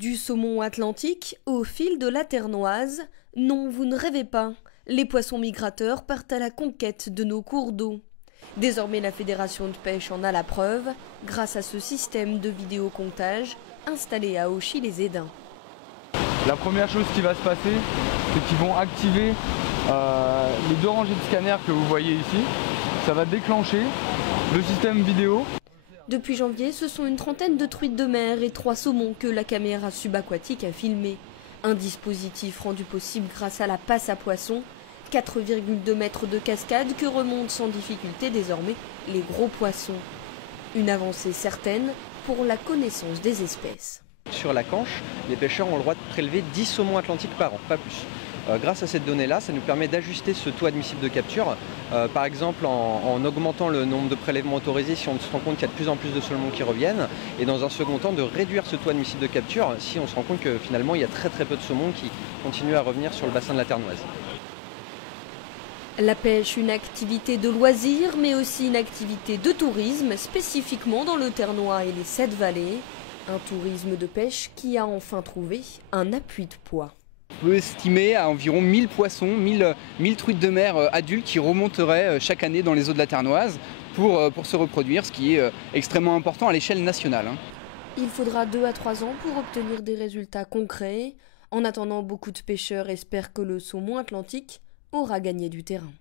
Du saumon atlantique au fil de la Ternoise, non, vous ne rêvez pas, les poissons migrateurs partent à la conquête de nos cours d'eau. Désormais, la Fédération de pêche en a la preuve grâce à ce système de vidéocomptage installé à Auchy-les-Édins. La première chose qui va se passer, c'est qu'ils vont activer les 2 rangées de scanners que vous voyez ici. Ça va déclencher le système vidéo. Depuis janvier, ce sont une trentaine de truites de mer et 3 saumons que la caméra subaquatique a filmés. Un dispositif rendu possible grâce à la passe à poissons, 4,2 mètres de cascade que remontent sans difficulté désormais les gros poissons. Une avancée certaine pour la connaissance des espèces. Sur la Canche, les pêcheurs ont le droit de prélever 10 saumons atlantiques par an, pas plus. Grâce à cette donnée-là, ça nous permet d'ajuster ce taux admissible de capture. Par exemple, en augmentant le nombre de prélèvements autorisés si on se rend compte qu'il y a de plus en plus de saumons qui reviennent. Et dans un second temps, de réduire ce taux admissible de capture si on se rend compte que finalement il y a très peu de saumons qui continuent à revenir sur le bassin de la Ternoise. La pêche, une activité de loisir, mais aussi une activité de tourisme, spécifiquement dans le Ternois et les 7 vallées. Un tourisme de pêche qui a enfin trouvé un appui de poids. On peut estimer à environ 1000 poissons, 1000 truites de mer adultes qui remonteraient chaque année dans les eaux de la Ternoise pour se reproduire, ce qui est extrêmement important à l'échelle nationale. Il faudra 2 à 3 ans pour obtenir des résultats concrets. En attendant, beaucoup de pêcheurs espèrent que le saumon atlantique aura gagné du terrain.